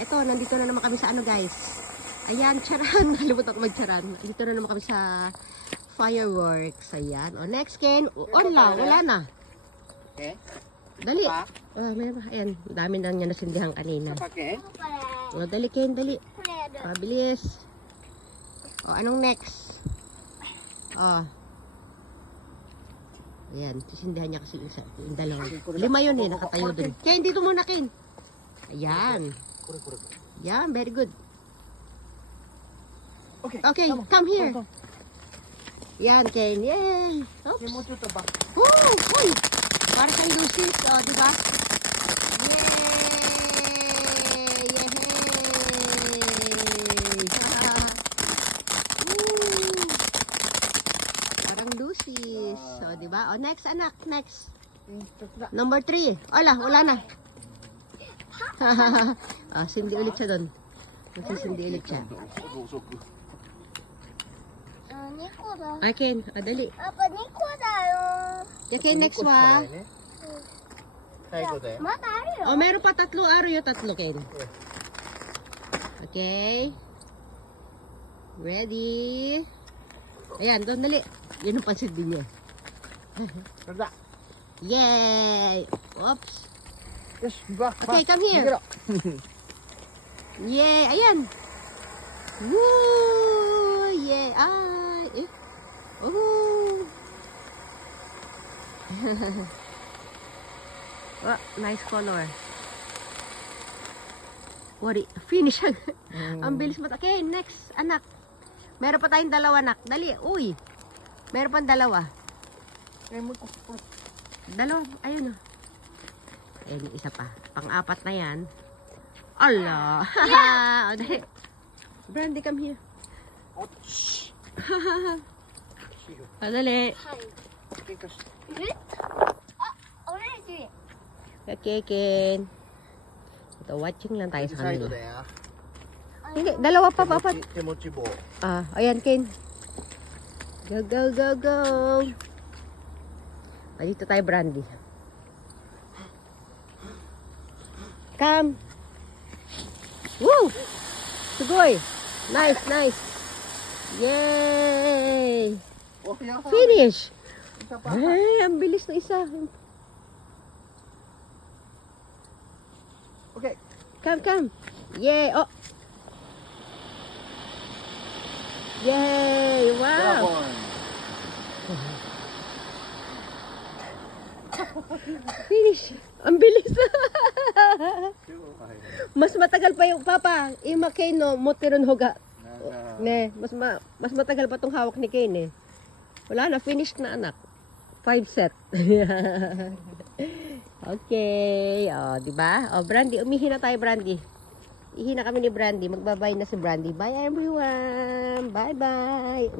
Eto, nandito na naman kami sa ano guys. Ayan, charan. Nalimutan ko mag-charan. Nandito na naman kami sa fireworks. Ayan. O, next, Ken. On lang. Wala na. Okay. Dali. Meron pa. Ayan. Dami na niya nasindihan kanina. O, dali, Ken. Dali. Mabilis. O, anong next? O. Ayan. Sisindihan niya kasi yung dalawa. 5 yun eh. Nakatayo dun. Ken, dito muna, Ken. Ayan. Yan, very good. Okay, come here. Yan, Ken. Yay! Oops. Oh, uy! Para sa Lucy's, di ba? Yay! Yay! Parang Lucy's. Di ba? Next, anak. Next. Number 3. Wala na. Sindi ulit siya doon. Magsisindi ulit siya. Ken, dali. Ken, next one. Meron pa 3 araw yung 3, Ken. Okay. Ready? Ayan, doon dali. Yun ang pansin din niya. Yay! Oops. Okay, come here. Yay! Ayan! Woo! Yay! Oh! Oh, nice color. Wari, finish. Ang bilis mo. Okay, next, anak. Meron pa tayong 2, anak. Dali, uy. Meron pa 2. 2, ayun o. Ayan, isa pa. Pang-4 na yan. Allah! Yeah! Brandy, come here. Dali. Okay, Ken. Ito, watching lang tayo sa kanila. Hindi, 2 pa, 4. Ayan, Ken. Go, go, go, go. Dito tayo, Brandy. Come. Woo! Sugoy. Nice, nice. Yay! Finish. Ang bilis na isa. Okay. Come. Yay! Oh. Yay! Wow! Finish. Ang bilis. Mas matagal pa yung papa. Ima Kane mo tiron hoga. Ne, mas matagal pa tong hawak ni Kane eh. Wala na, finish na anak. 5 set. Okay. Di ba? Brandy, umihi na tayo, Brandy. Ihi na kami ni Brandy. Magbabay na si Brandy. Bye everyone. Bye-bye.